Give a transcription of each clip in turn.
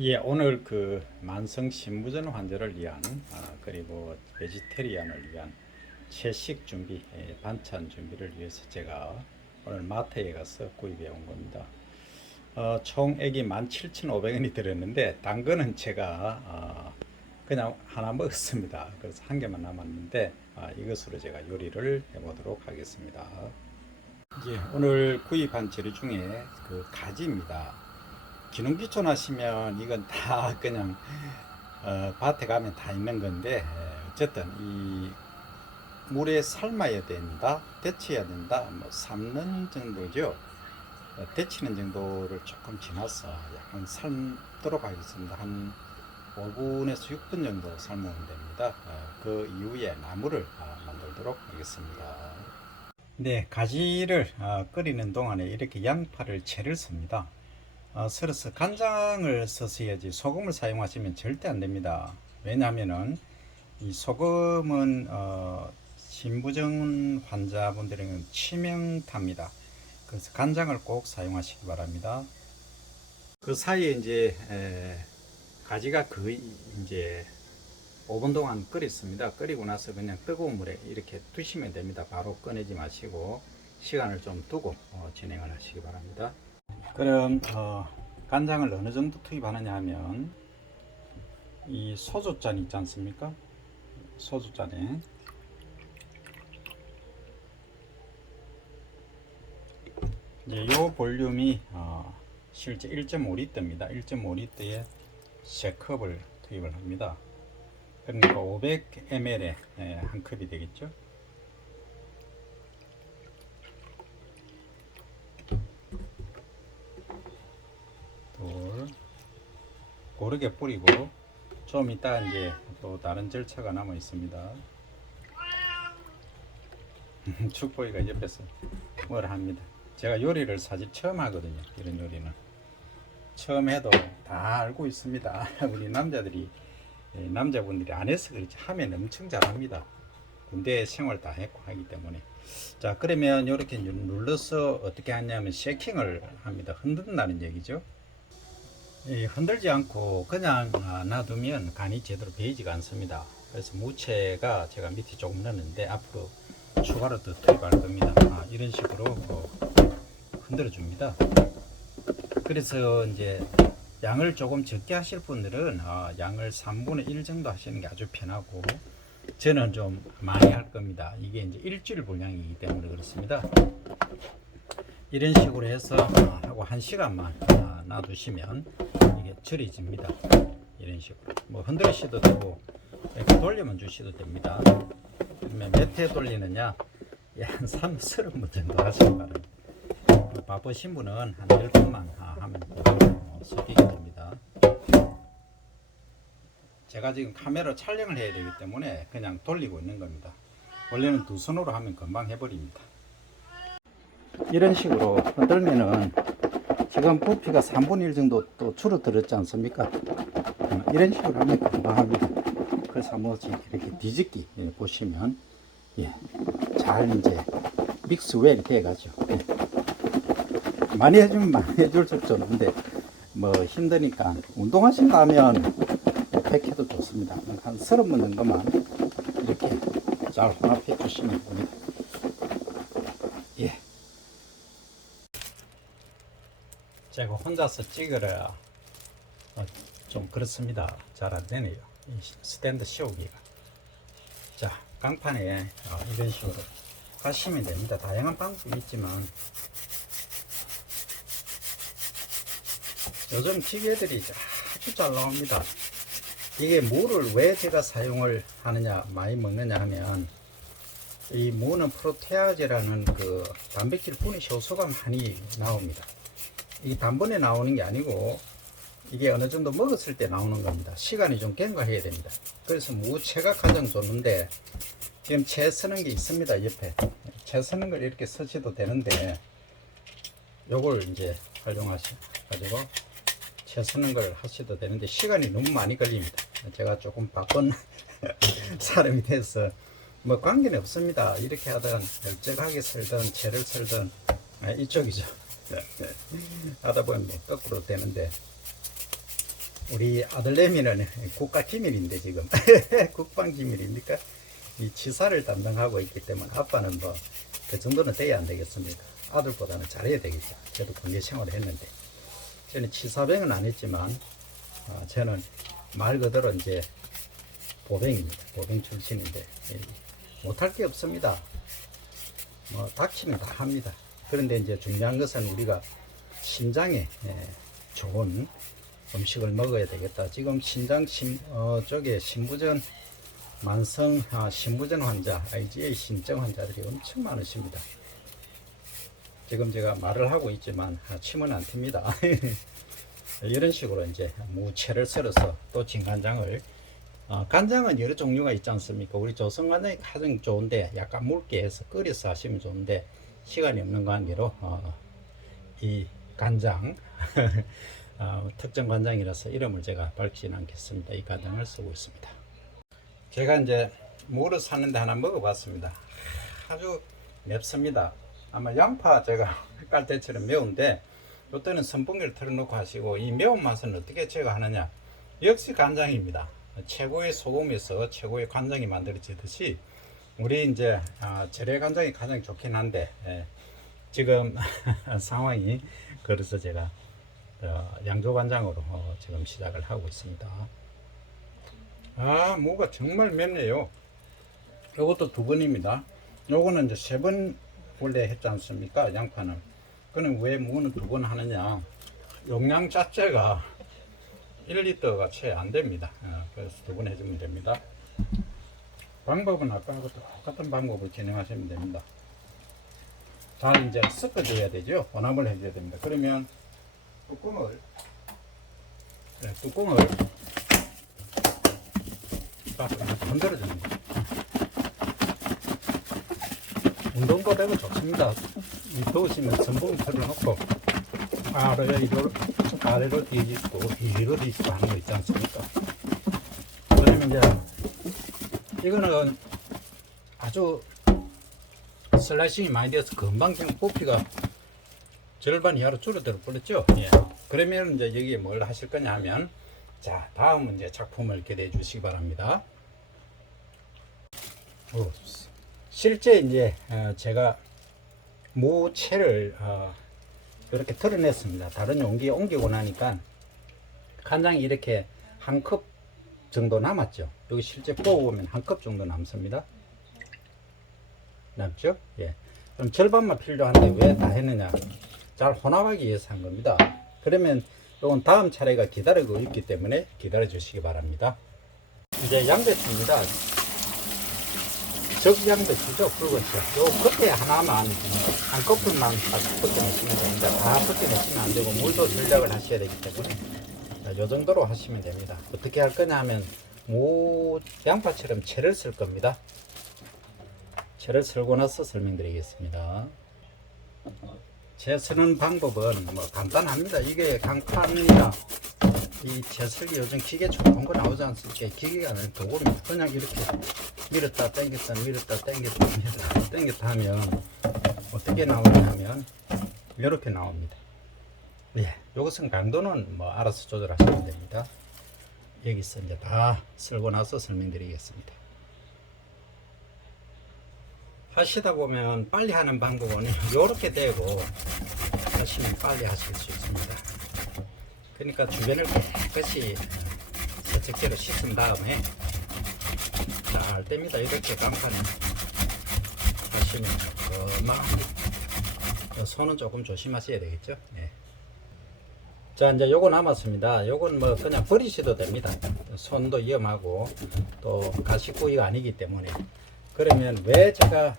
예, 오늘 그 만성 신부전 환자를 위한 그리고 베지테리안을 위한 채식 준비, 반찬 준비를 위해서 제가 오늘 마트에 가서 구입해 온 겁니다. 총 액이 17,500원이 들었는데 단 거는 제가 그냥 하나 먹었습니다. 그래서 한 개만 남았는데 이것으로 제가 요리를 해보도록 하겠습니다. 예, 오늘 구입한 재료 중에 그 가지입니다. 기농기촌 하시면 이건 다 그냥 밭에 가면 다 있는 건데 어쨌든 이 물에 삶아야 된다, 데쳐야 된다, 뭐 삶는 정도죠. 데치는 정도를 조금 지나서 약간 삶도록 하겠습니다. 한 5분에서 6분 정도 삶으면 됩니다. 그 이후에 나물을 만들도록 하겠습니다. 네, 가지를 끓이는 동안에 이렇게 양파를 채를 씁니다. 썰어서 간장을 써서야지 소금을 사용하시면 절대 안 됩니다. 왜냐하면은 이 소금은 신부전 환자분들에게는 치명타입니다. 그래서 간장을 꼭 사용하시기 바랍니다. 그 사이에 이제 가지가 거의 이제 5분 동안 끓였습니다. 끓이고 나서 그냥 뜨거운 물에 이렇게 두시면 됩니다. 바로 꺼내지 마시고 시간을 좀 두고 진행을 하시기 바랍니다. 그럼 간장을 어느 정도 투입하느냐 하면 이 소주잔 있지 않습니까? 소주잔에 이제 요 볼륨이 실제 1.5리터입니다. 1.5리터에 3컵을 투입을 합니다. 그러니까 500ml에 한 컵이 되겠죠. 고르게 뿌리고 좀 이따 이제 또 다른 절차가 남아 있습니다. 축보이가 옆에서 뭐라 합니다. 제가 요리를 사실 처음 하거든요. 이런 요리는 처음 해도 다 알고 있습니다. 우리 남자분들이 안 해서 그렇지 하면 엄청 잘합니다. 군대 생활 다 했고 하기 때문에. 자, 그러면 이렇게 눌러서 어떻게 하냐면 쉐킹을 합니다. 흔든다는 얘기죠. 흔들지 않고 그냥 놔두면 간이 제대로 배이지가 않습니다. 그래서 무채가 제가 밑에 조금 넣었는데 앞으로 추가로 더 투입할 겁니다. 이런 식으로 흔들어 줍니다. 그래서 이제 양을 조금 적게 하실 분들은 양을 3분의 1 정도 하시는 게 아주 편하고, 저는 좀 많이 할 겁니다. 이게 이제 일주일 분량이기 때문에 그렇습니다. 이런 식으로 해서 하고 1시간만 놔두시면 이게 절여집니다. 이런 식으로 뭐 흔들으셔도 되고 이렇게 돌리면 주셔도 됩니다. 그러면 몇 회 돌리느냐, 한 30번 정도 하시기 바랍니다. 바쁘신 분은 한 10번만 하면 섞이게 됩니다. 제가 지금 카메라 촬영을 해야 되기 때문에 그냥 돌리고 있는 겁니다. 원래는 두 손으로 하면 금방 해버립니다. 이런 식으로 흔들면은 지금 부피가 3분의 1 정도 또 줄어들었지 않습니까? 이런 식으로 하면 금방 합니다. 그래서 한번 이렇게 뒤집기 보시면 잘 이제 믹스 웰이 돼가죠. 많이 해주면 많이 해줄 수 좋은데 뭐 힘드니까 운동하신다면 팩해도 좋습니다. 한 30번 정도만 이렇게 잘 혼합해 주시면 됩니다. 제가 혼자서 찍으려 좀 그렇습니다. 잘 안 되네요. 스탠드 씌우기가. 자, 강판에 이런 식으로 하시면 됩니다. 다양한 방법이 있지만 요즘 기계들이 아주 잘 나옵니다. 이게 무를 왜 제가 사용을 하느냐, 많이 먹느냐 하면, 이 무는 프로테아제라는 그 단백질 분해 효소가 많이 나옵니다. 이 단번에 나오는 게 아니고 이게 어느 정도 먹었을 때 나오는 겁니다. 시간이 좀 경과해야 됩니다. 그래서 무채가 가장 좋은데, 지금 채 쓰는 게 있습니다. 옆에 채 쓰는 걸 이렇게 쓰셔도 되는데, 요걸 이제 활용하셔가지고 채 쓰는 걸 하셔도 되는데 시간이 너무 많이 걸립니다. 제가 조금 바쁜 사람이 돼서 뭐 관계는 없습니다. 이렇게 하든 열적하게 쓸든 채를 쓸든 이쪽이죠. 하다 보면 뭐 거꾸로 되는데, 우리 아들내미는 국가 기밀인데 지금 국방 기밀입니까? 이 치사를 담당하고 있기 때문에 아빠는 뭐 그 정도는 돼야 안 되겠습니까? 아들보다는 잘해야 되겠죠. 저도 군대 생활을 했는데 저는 치사병은 안 했지만 저는 말 그대로 이제 보병입니다. 보병 출신인데 못할 게 없습니다. 뭐 닥치면 다 합니다. 그런데 이제 중요한 것은 우리가 심장에 좋은 음식을 먹어야 되겠다. 지금 심장 쪽에 신부전 만성 신부전 환자, IgA 신증 환자들이 엄청 많으십니다. 지금 제가 말을 하고 있지만 침은 안 튑니다. 이런 식으로 이제 무채를 썰어서 또 진간장을 간장은 여러 종류가 있지 않습니까? 우리 조선 간장이 가장 좋은데 약간 묽게 해서 끓여서 하시면 좋은데 시간이 없는 관계로 이 간장 특정 간장이라서 이름을 제가 밝히지는 않겠습니다. 이 간장을 쓰고 있습니다. 제가 이제 무를 샀는데 하나 먹어봤습니다. 아주 맵습니다. 아마 양파 제가 깔 때처럼 매운데 이때는 선풍기를 틀어놓고 하시고 이 매운맛은 어떻게 제가 하느냐, 역시 간장입니다. 최고의 소금에서 최고의 간장이 만들어지듯이 우리 이제 절여 간장이 가장 좋긴 한데 지금 상황이 그래서 제가 양조 간장으로 지금 시작을 하고 있습니다. 무가 정말 맵네요. 이것도 2번입니다. 요거는 이제 3번 원래 했지 않습니까? 양파는. 그는 왜 무는 2번 하느냐? 용량 자체가 1리터가 채 안 됩니다. 그래서 2번 해주면 됩니다. 방법은 아까하고 똑같은 방법을 진행하시면 됩니다. 잘 이제 섞어줘야 되죠. 혼합을 해줘야 됩니다. 그러면 뚜껑을 흔들어주는 거예요. 운동도 되고 좋습니다. 더우시면 선풍기 틀어놓고 아래로 뒤집고 위로 뒤집고 하는 거 있지 않습니까? 그러면 이제 이거는 아주 슬라이싱이 많이 되어서 금방 그냥 부피가 절반 이하로 줄어들어 버렸죠. 예. 그러면 이제 여기에 뭘 하실 거냐 하면, 자, 다음 이제 작품을 기대해 주시기 바랍니다. 실제 이제 제가 무채를 이렇게 털어냈습니다. 다른 용기에 옮기고 나니까 간장이 이렇게 한 컵 정도 남았죠. 여기 실제 뽑아보면 한 컵 정도 남습니다. 남죠? 예. 그럼 절반만 필요한데 왜 다 했느냐? 잘 혼합하기 위해서 한 겁니다. 그러면 이건 다음 차례가 기다리고 있기 때문에 기다려 주시기 바랍니다. 이제 양배추입니다. 적양배추죠. 붉은색. 요 겉에 하나만 한 커플만 딱 벗겨내시면 됩니다. 다 벗겨내시면 안 되고 물도 절약을 하셔야 되기 때문에 요 정도로 하시면 됩니다. 어떻게 할 거냐 하면 양파처럼 채를 쓸 겁니다. 채를 썰고 나서 설명드리겠습니다. 채 쓰는 방법은 뭐 간단합니다. 이게 강판이나 이 채썰기 요즘 기계 좋은 거 나오지 않습니까? 기계가 아니라 도구입니다. 그냥 이렇게 밀었다 당겼다 밀었다 당겼다 밀었다 당겼다 하면 어떻게 나오냐 하면 이렇게 나옵니다. 예, 이것은 강도는 뭐 알아서 조절하시면 됩니다. 여기서 이제 다 썰고 나서 설명드리겠습니다. 하시다 보면 빨리 하는 방법은 이렇게 대고 하시면 빨리 하실 수 있습니다. 그러니까 주변을 깨끗이 세척제로 씻은 다음에 잘 뗍니다. 이렇게 간판에 하시면 손은 조금 조심하셔야 되겠죠. 네. 자, 이제 요거 남았습니다. 요건 뭐 그냥 버리셔도 됩니다. 손도 위험하고 또 가시구이가 아니기 때문에. 그러면 왜 제가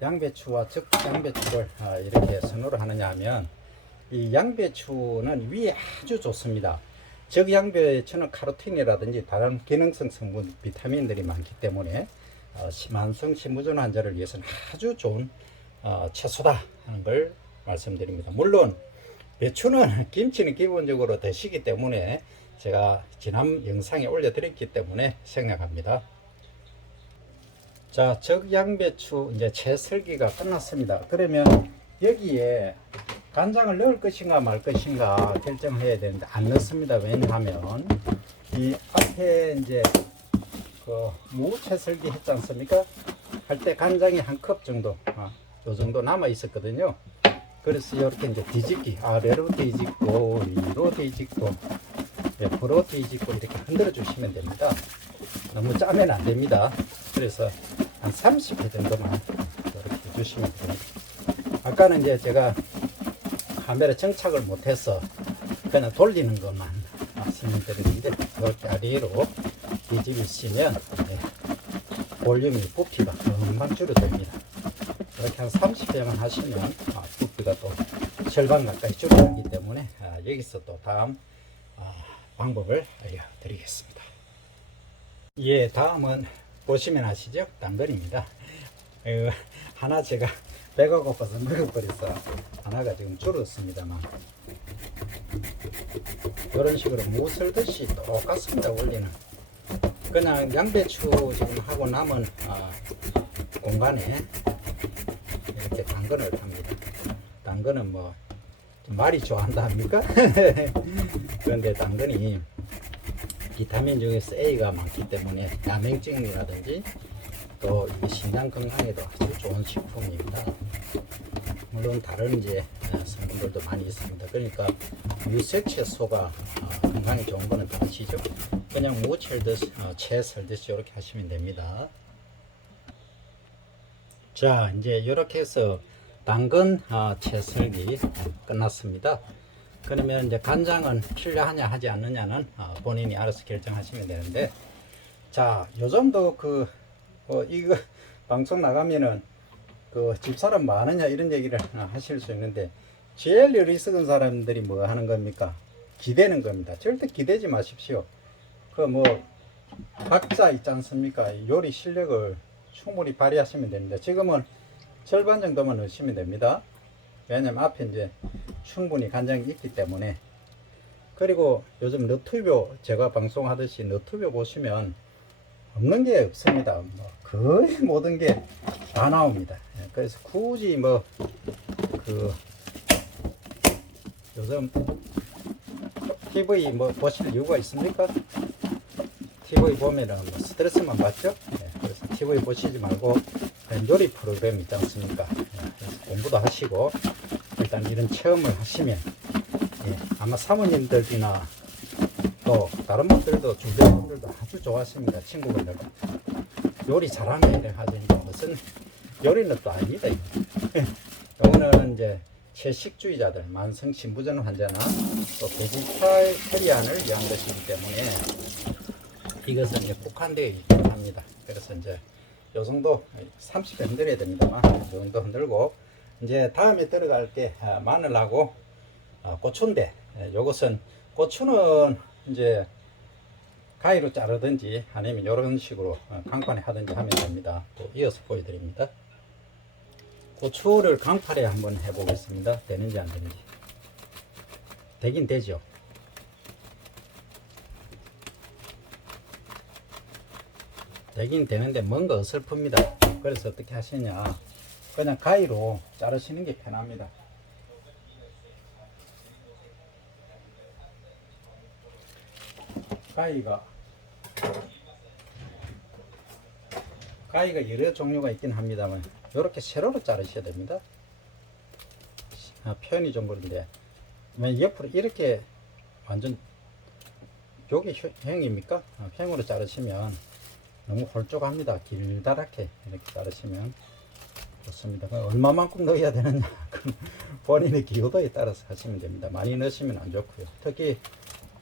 양배추와 적양배추를 이렇게 선호를 하느냐 하면, 이 양배추는 위에 아주 좋습니다. 적양배추는 카로틴이라든지 다른 기능성 성분 비타민들이 많기 때문에 만성 신부전 환자를 위해서는 아주 좋은 채소다 하는 걸 말씀드립니다. 물론 배추는 김치는 기본적으로 드시기 때문에 제가 지난 영상에 올려드렸기 때문에 생략합니다. 자, 적양배추 이제 채 썰기가 끝났습니다. 그러면 여기에 간장을 넣을 것인가 말 것인가 결정해야 되는데 안 넣습니다. 왜냐하면 이 앞에 이제 그 무채썰기 했지 않습니까? 할 때 간장이 한 컵 정도, 요 정도 남아 있었거든요. 그래서 이렇게 이제 뒤집기, 아래로 뒤집고 위로 뒤집고 옆으로 뒤집고 이렇게 흔들어 주시면 됩니다. 너무 짜면 안 됩니다. 그래서 한 30회 정도만 이렇게 해주시면 됩니다. 아까는 이제 제가 카메라 정착을 못해서 그냥 돌리는 것만 말씀드리는데 이렇게 아래로 뒤집으시면 볼륨이 부피가 금방 줄어듭니다. 이렇게 한 30회만 하시면 부피가 또 절반 가까이 줄어들기 때문에 여기서 또 다음 방법을 알려드리겠습니다. 예, 다음은 보시면 아시죠? 당근입니다. 하나 제가 배가 고파서 먹어버려서 하나가 지금 줄었습니다만 이런 식으로 무엇을 듯이 똑같습니다. 원리는 그냥 양배추 지금 하고 남은 공간에 이렇게 당근을 합니다. 당근은 뭐 말이 좋아한다 합니까? 그런데 당근이 비타민 중에서 A가 많기 때문에 야맹증이라든지 또 심장 건강에도 아주 좋은 식품입니다. 물론 다른 이제 성분들도 많이 있습니다. 그러니까 유색채소가 건강에 좋은 거는 다 아시죠? 그냥 무채 채 썰듯이 이렇게 하시면 됩니다. 자, 이제 이렇게 해서 당근 채 썰기 끝났습니다. 그러면 이제 간장은 필요하냐 하지 않느냐는 본인이 알아서 결정하시면 되는데, 자, 요즘도 이거 방송 나가면은 집사람 많으냐 이런 얘기를 하실 수 있는데, 제일 열이 썩은 사람들이 뭐 하는 겁니까? 기대는 겁니다. 절대 기대지 마십시오. 각자 있지 않습니까? 요리 실력을 충분히 발휘하시면 됩니다. 지금은 절반 정도만 넣으시면 됩니다. 왜냐면 앞에 이제 충분히 간장이 있기 때문에. 그리고 요즘 너튜브 제가 방송하듯이 너튜브 보시면 없는 게 없습니다. 거의 모든 게 다 나옵니다. 그래서 굳이 요즘 TV 보실 이유가 있습니까? TV 보면은 스트레스만 받죠? 그래서 TV 보시지 말고 요리 프로그램 있지 않습니까? 그래서 공부도 하시고 일단 이런 체험을 하시면 아마 사모님들이나 또 다른 분들도 주변 분들도 아주 좋아하십니다. 친구분들도 요리 잘하면 이래 하더니 무슨 요리는 또 아닙니다. 요거는 이제 채식주의자들, 만성 신부전 환자나 또 베지타리안을 위한 것이기 때문에 이것은 이제 국한되어 있긴 합니다. 그래서 이제 요 정도 30회 흔들어야 됩니다만 요 정도 흔들고 이제 다음에 들어갈 게 마늘하고 고추인데, 요것은 고추는 이제 가위로 자르든지 아니면 이런 식으로 강판에 하든지 하면 됩니다. 또 이어서 보여드립니다. 고추를 강판에 한번 해보겠습니다. 되는지 안 되는지. 되긴 되죠. 되긴 되는데 뭔가 어설픕니다. 그래서 어떻게 하시냐, 그냥 가위로 자르시는 게 편합니다. 가위가 여러 종류가 있긴 합니다만 이렇게 세로로 자르셔야 됩니다. 표현이 좀 그런데 옆으로 이렇게 완전 여기 형입니까? 형으로 자르시면 너무 홀쭉합니다. 길다랗게 이렇게 자르시면 좋습니다. 얼마만큼 넣어야 되느냐 본인의 기호도에 따라서 하시면 됩니다. 많이 넣으시면 안 좋고요. 특히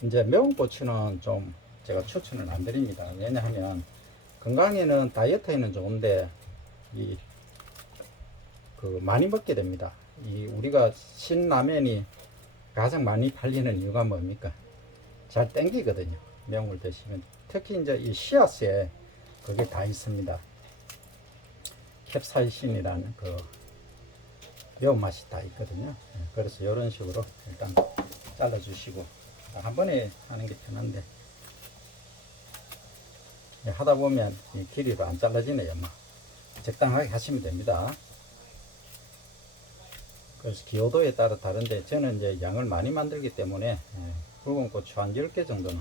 이제 매운 고추는 좀 제가 추천을 안 드립니다. 왜냐하면 건강에는 다이어트에는 좋은데 많이 먹게 됩니다. 우리가 신라면이 가장 많이 팔리는 이유가 뭡니까? 잘 땡기거든요. 매운 걸 드시면. 특히 이제 이 씨앗에 그게 다 있습니다. 캡사이신이라는 매운맛이 다 있거든요. 그래서 이런 식으로 일단 잘라주시고, 한 번에 하는 게 편한데 하다 보면 이 길이로 안 잘라지네요. 적당하게 하시면 됩니다. 그래서 기호도에 따라 다른데 저는 이제 양을 많이 만들기 때문에 붉은 고추 한 10개 정도는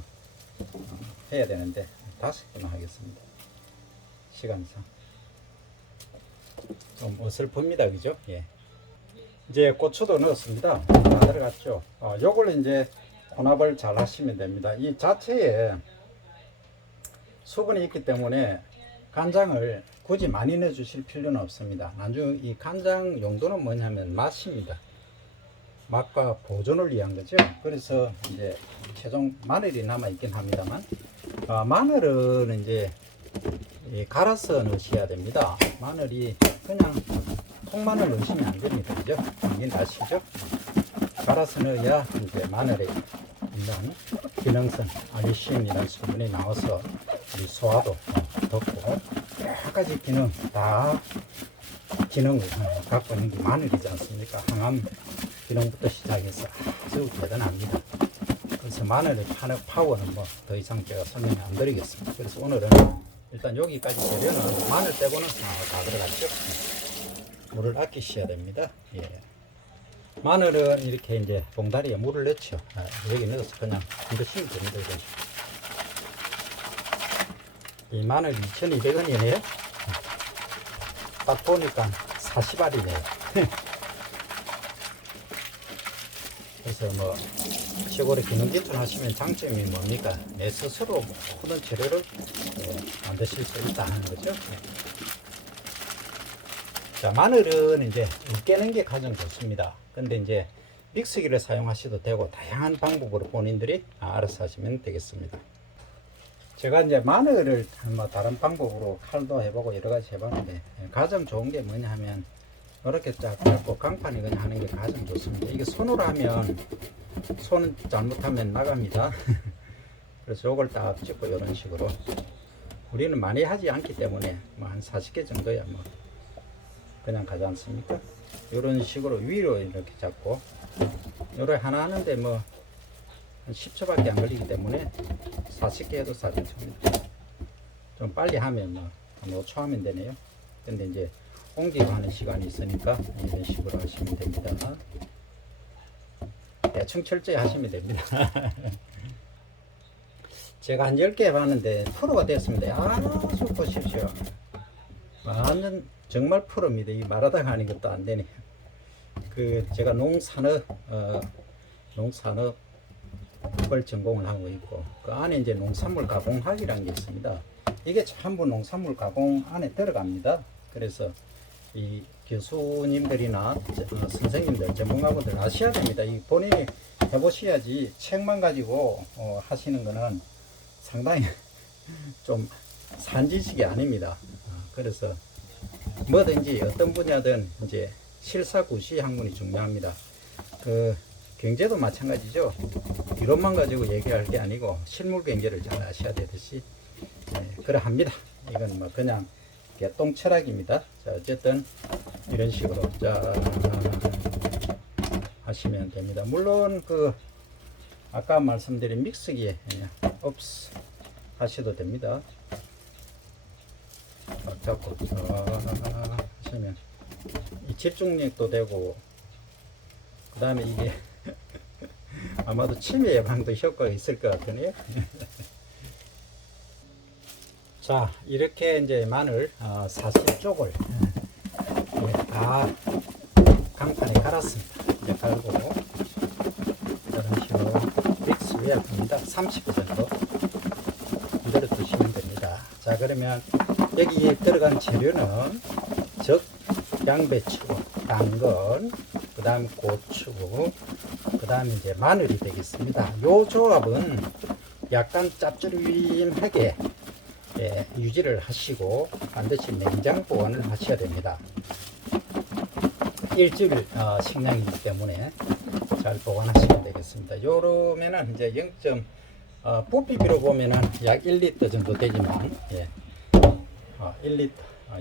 해야 되는데 5개만 하겠습니다. 시간상 좀 어설픕니다, 그죠? 예. 이제 고추도 넣었습니다. 다 들어갔죠. 요걸 이제 혼합을 잘 하시면 됩니다. 이 자체에 수분이 있기 때문에 간장을 굳이 많이 넣어 주실 필요는 없습니다. 나중에 이 간장 용도는 뭐냐면 맛입니다. 맛과 보존을 위한 거죠. 그래서 이제 최종 마늘이 남아 있긴 합니다만, 마늘은 이제 갈아서 넣으셔야 됩니다. 마늘이 그냥 통마늘 넣으시면 안 됩니다. 그죠? 당연히 아시죠? 갈아서 넣어야 이제 마늘에 있는 기능성 알리신이라는 성분이 나와서 우리 소화도 덮고 여러 가지 기능 다 기능을 갖고 있는 게 마늘이지 않습니까? 항암 기능부터 시작해서 아주 대단합니다. 그래서 마늘의 파워는 뭐 더 이상 제가 설명 안 드리겠습니다. 그래서 오늘은 일단 여기까지 재료는 마늘 빼고는 다 들어갔죠. 물을 아끼셔야 됩니다. 예. 마늘은 이렇게 이제 봉다리에 물을 넣죠. 여기 넣어서 그냥 흔드시면 됩니다. 이 마늘 2,200원이네요. 딱 보니까 40알이네요. 그래서 뭐 시골에 기능기촌 하시면 장점이 뭡니까? 내 스스로 모든 재료를 만드실 수 있다 하는 거죠. 자, 마늘은 이제 으깨는 게 가장 좋습니다. 근데 이제 믹서기를 사용하셔도 되고 다양한 방법으로 본인들이 알아서 하시면 되겠습니다. 제가 이제 마늘을 뭐 다른 방법으로 칼도 해보고 여러 가지 해봤는데 가장 좋은 게 뭐냐 하면 이렇게 쫙 잡고 강판에 그냥 하는 게 가장 좋습니다. 이게 손으로 하면 손은 잘못하면 나갑니다. 그래서 이걸 딱 찍고 이런 식으로 우리는 많이 하지 않기 때문에 뭐 한 40개 정도야 뭐 그냥 가지 않습니까? 이런 식으로 위로 이렇게 잡고 요래 하나 하는데 뭐 한 10초밖에 안 걸리기 때문에 40개 해도 40초입니다. 좀 빨리 하면 뭐 한 5초 하면 되네요. 근데 이제 옮기고 하는 시간이 있으니까 이런 식으로 하시면 됩니다. 대충 철저히 하시면 됩니다. 제가 한 10개 해봤는데 프로가 됐습니다. 아주 보십시오. 완전 정말 프로입니다. 이 말하다가 하는 것도 안 되네요. 제가 농산업을 전공을 하고 있고 그 안에 이제 농산물 가공학이라는 게 있습니다. 이게 전부 농산물 가공 안에 들어갑니다. 그래서 이 교수님들이나 선생님들, 전문가분들 아셔야 됩니다. 이 본인이 해보셔야지 책만 가지고 하시는 거는 상당히 좀 산지식이 아닙니다. 그래서 뭐든지 어떤 분야든 이제 실사구시 학문이 중요합니다. 경제도 마찬가지죠. 이론만 가지고 얘기할 게 아니고 실물 경제를 잘 아셔야 되듯이 그러합니다. 이건 뭐 그냥 개똥 철학입니다. 자, 어쨌든 이런 식으로 자 하시면 됩니다. 물론 아까 말씀드린 믹서기에 업스 하셔도 됩니다. 잡고 하시면 이 집중력도 되고 그 다음에 이게 아마도 치매 예방도 효과가 있을 것 같으네요. 자, 이렇게 이제 마늘 40쪽을 다 강판에 갈았습니다. 이제 갈고 이런 식으로 믹스해야 됩니다. 30분 정도 이대로 두시면 됩니다. 자, 그러면 여기에 들어간 재료는 즉 양배추, 당근, 그 다음 고추, 그 다음 이제 마늘이 되겠습니다. 요 조합은 약간 짭조름하게 유지를 하시고 반드시 냉장 보관을 하셔야 됩니다. 일주일 식량이기 때문에 잘 보관하시면 되겠습니다. 요러면은 이제 부피비로 보면은 약 1리터 정도 되지만 1리터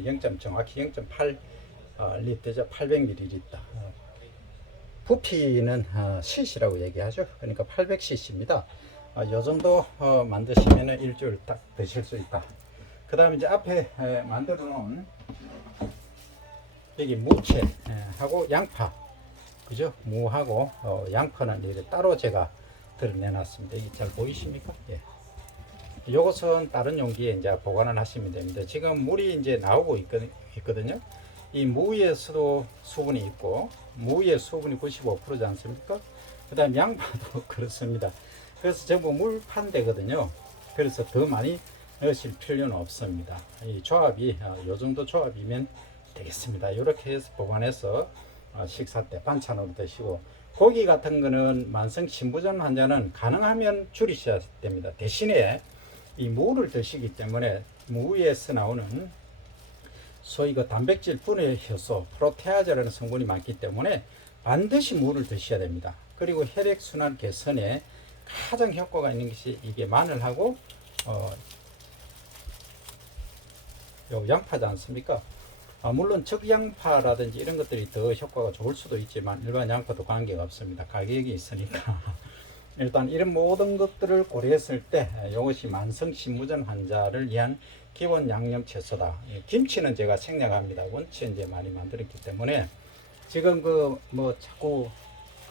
0. 정확히 0.8 리터죠. 800ml. 부피는 cc라고 얘기하죠. 그러니까 800cc입니다. 요 정도 만드시면 일주일 딱 드실 수 있다. 그 다음에 이제 앞에 만들어 놓은 여기 무채 하고 양파 그죠? 무하고 양파는 이렇게 따로 제가 드러내놨습니다. 이게 잘 보이십니까? 예. 요것은 다른 용기에 이제 보관을 하시면 됩니다. 지금 물이 이제 나오고 있거든요. 이 무에서도 수분이 있고, 무의 수분이 95%지 않습니까? 그 다음 양파도 그렇습니다. 그래서 전부 물판되거든요. 그래서 더 많이 넣으실 필요는 없습니다. 이 조합이 요 정도 조합이면 되겠습니다. 이렇게 해서 보관해서 식사 때 반찬으로 드시고, 고기 같은 거는 만성 신부전 환자는 가능하면 줄이셔야 됩니다. 대신에 이 무를 드시기 때문에 무에서 나오는 소위 그 단백질 분해 효소 프로테아제라는 성분이 많기 때문에 반드시 무를 드셔야 됩니다. 그리고 혈액순환 개선에 가장 효과가 있는 것이 이게 마늘하고 요 양파지 않습니까? 물론 적양파라든지 이런 것들이 더 효과가 좋을 수도 있지만 일반 양파도 관계가 없습니다. 가격이 있으니까. 일단 이런 모든 것들을 고려했을 때 이것이 만성신부전 환자를 위한 기본 양념 채소다. 김치는 제가 생략합니다. 원체 이제 많이 만들었기 때문에 지금 뭐 자꾸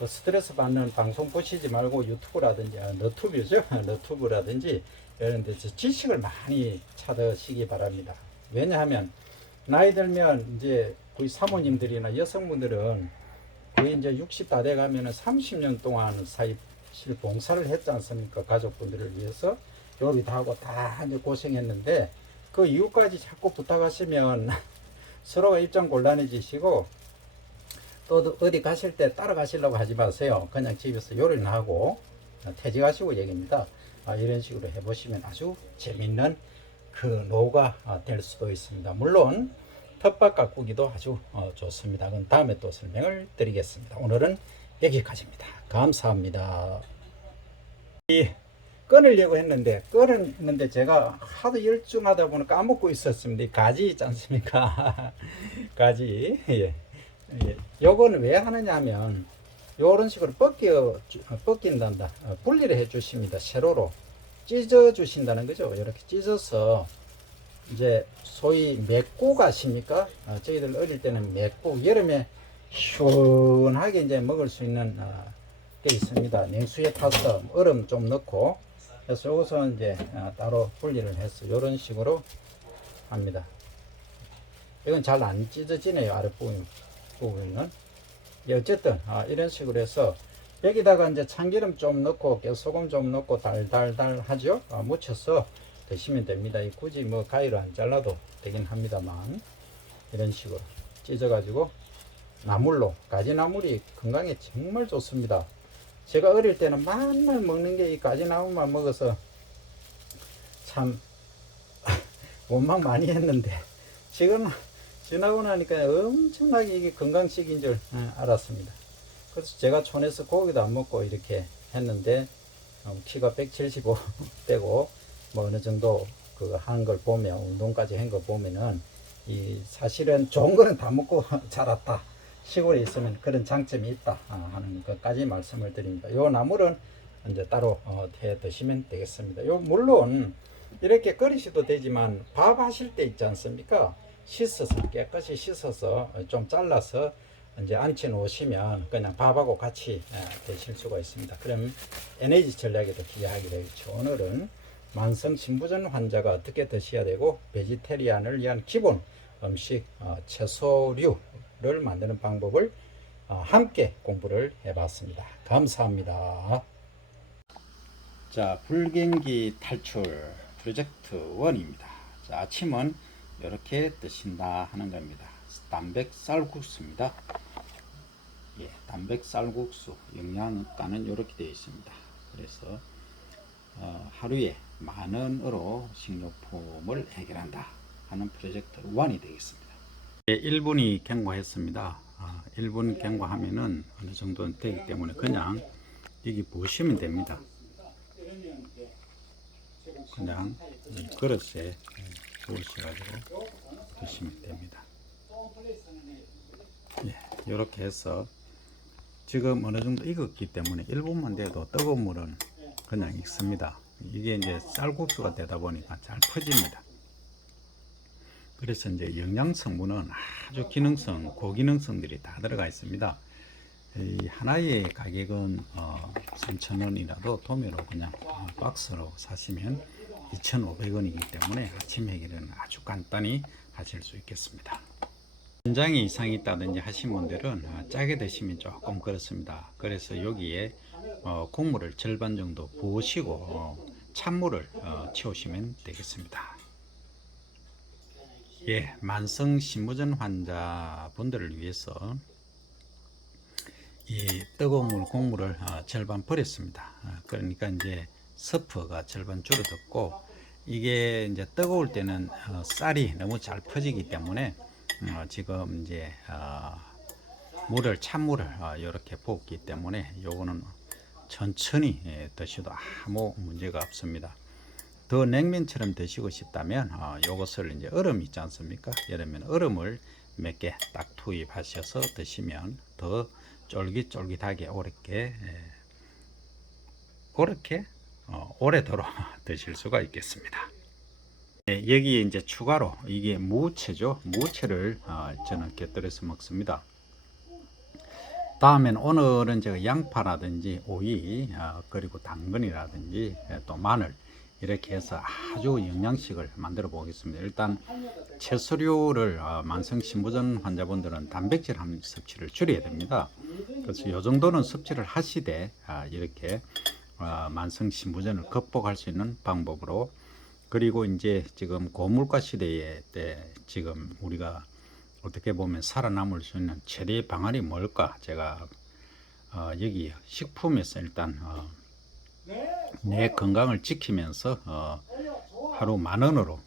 스트레스 받는 방송 보시지 말고 유튜브라든지 너튜브죠. 너튜브라든지 이런 데서 지식을 많이 찾으시기 바랍니다. 왜냐하면 나이 들면 이제 거의 사모님들이나 여성분들은 거의 이제 60 다 돼 가면은 30년 동안 사실 봉사를 했지 않습니까? 가족분들을 위해서 요리도 하고 다 이제 고생했는데 그 이후까지 자꾸 부탁하시면 서로가 입장 곤란해지시고 또 어디 가실 때 따라가시려고 하지 마세요. 그냥 집에서 요리는 하고 퇴직하시고 얘기입니다. 이런 식으로 해보시면 아주 재밌는 그 노가 될 수도 있습니다. 물론 텃밭 가꾸기도 아주 좋습니다. 그건 다음에 또 설명을 드리겠습니다. 오늘은 여기까지입니다. 감사합니다. 끊으려고 했는데 제가 하도 열중하다 보니까 까먹고 있었습니다. 가지 있지 않습니까? 가지. 예. 예. 요거는 왜 하느냐 하면 요런 식으로 벗긴단다. 분리를 해 주십니다. 세로로 찢어 주신다는 거죠. 이렇게 찢어서 이제 소위 맵고 가십니까? 저희들 어릴 때는 맵고 여름에 시원하게 이제 먹을 수 있는 게 있습니다. 냉수에 타서 얼음 좀 넣고 그래서 이것은 이제 따로 분리를 해서 이런 식으로 합니다. 이건 잘 안 찢어지네요. 아랫부분은. 어쨌든 이런 식으로 해서 여기다가 이제 참기름 좀 넣고 소금 좀 넣고 달달달 하죠. 묻혀서 드시면 됩니다. 굳이 뭐 가위로 안 잘라도 되긴 합니다만 이런 식으로 찢어 가지고 나물로, 가지나물이 건강에 정말 좋습니다. 제가 어릴 때는 맨날 먹는 게 이 가지나물만 먹어서 참 원망 많이 했는데 지금 지나고 나니까 엄청나게 이게 건강식인 줄 알았습니다. 그래서 제가 촌에서 고기도 안 먹고 이렇게 했는데 키가 175 되고 뭐 어느 정도 그 한 걸 보면 운동까지 한 거 보면은 이 사실은 좋은 거는 다 먹고 자랐다. 시골에 있으면 그런 장점이 있다 하는 것까지 말씀을 드립니다. 요 나물은 이제 따로 해 드시면 되겠습니다. 요 물론 이렇게 끓이셔도 되지만 밥 하실 때 있지 않습니까? 씻어서 깨끗이 씻어서 좀 잘라서 이제 앉혀 놓으시면 그냥 밥하고 같이 드실 수가 있습니다. 그럼 에너지 전략에도 기여하게 되겠죠. 오늘은 만성 신부전 환자가 어떻게 드셔야 되고 베지테리안을 위한 기본 음식 채소류를 만드는 방법을 함께 공부를 해봤습니다. 감사합니다. 자, 불경기 탈출 프로젝트 1입니다. 자, 아침은 이렇게 드신다 하는 겁니다. 단백 쌀국수입니다. 예, 단백 쌀국수 영양가는 이렇게 되어 있습니다. 그래서 하루에 10,000원으로 식료품을 해결한다 하는 프로젝트 1이 되겠습니다. 1분이 경과했습니다. 1분 경과하면은 어느 정도는 되기 때문에 그냥 여기 보시면 됩니다. 그냥 이 그릇에 부으셔가지고 드시면 됩니다. 예, 이렇게 해서 지금 어느 정도 익었기 때문에 1분만 돼도 뜨거운 물은 그냥 익습니다. 이게 이제 쌀국수가 되다 보니까 잘 퍼집니다. 그래서 이제 영양 성분은 아주 기능성, 고기능성들이 다 들어가 있습니다. 이 하나의 가격은 3,000원이라도 도매로 그냥 박스로 사시면 2,500원이기 때문에 아침 해결은 아주 간단히 하실 수 있겠습니다. 전장에 이상이 있다든지 하신 분들은 짜게 드시면 조금 그렇습니다. 그래서 여기에 국물을 절반 정도 부으시고 찬물을 채우시면 되겠습니다. 예, 만성 신부전 환자분들을 위해서 이 뜨거운 물 국물을 절반 버렸습니다. 그러니까 이제 스프가 절반 줄어들고, 이게 이제 뜨거울 때는 쌀이 너무 잘 퍼지기 때문에 지금 이제 찬물을 이렇게 붓기 때문에 요거는 천천히 드셔도 아무 문제가 없습니다. 더 냉면처럼 드시고 싶다면 요것을 이제 얼음 있지 않습니까? 이러면 얼음을 몇 개 딱 투입하셔서 드시면 더 쫄깃쫄깃하게 오래도록 드실 수가 있겠습니다. 네, 여기에 이제 추가로 이게 무채죠. 무채를 저는 곁들여서 먹습니다. 다음엔 오늘은 제가 양파라든지 오이 그리고 당근이라든지 또 마늘 이렇게 해서 아주 영양식을 만들어 보겠습니다. 일단 채소류를 만성신부전 환자분들은 단백질 섭취를 줄여야 됩니다. 그래서 이 정도는 섭취를 하시되 이렇게 만성신부전을 극복할 수 있는 방법으로, 그리고 이제 지금 고물가 시대에 지금 우리가 어떻게 보면 살아남을 수 있는 최대의 방안이 뭘까? 제가 여기 식품에서 일단 내 건강을 지키면서 하루 10,000원으로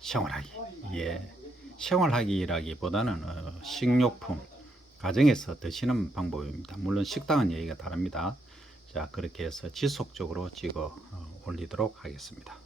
생활하기. 예, 생활하기라기보다는 식료품 가정에서 드시는 방법입니다. 물론 식당은 얘기가 다릅니다. 자, 그렇게 해서 지속적으로 찍어 올리도록 하겠습니다.